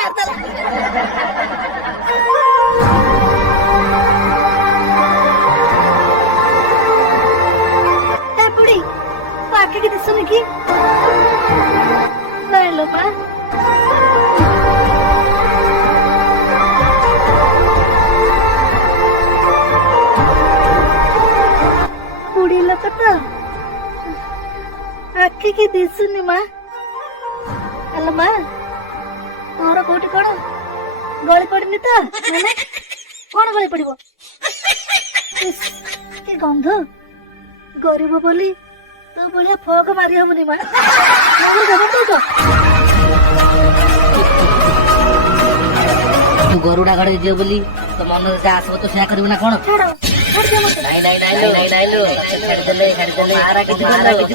ମାରିଦେଲା। ଏ ବୁଢୀ ତୋ ଆଖିକି ଦିଶୁନି କି? ନାଇଁ ଲୋ ମା। ବୁଢୀ ଲୋକ ତ ଆଖିକି ଦିଶୁନି ମା। ହେଲୋ ମା, ତୋର କୋଉଠି କଣ ଗଳି ପଡିନି ତ? ମାନେ କଣ ଗଳି ପଡିବ? ଇସ୍, କି ଗନ୍ଧ! ଗରିବ ବୋଲି ତୋ ଭଳିଆ ଫକ ମାରି ହବନି ମା। ତୁ ଗରୁଡା ଘରେ ଯିବ ବୋଲି ତ ମନରେ ଯାହା ଆସିବ ତୁ ସେୟା କରିବୁ ନା କଣ? ଛାଡ, ଛାଡ ମତେ। ନାଇଁ ଛାଡିଦେଲେ ମାରା କିଛି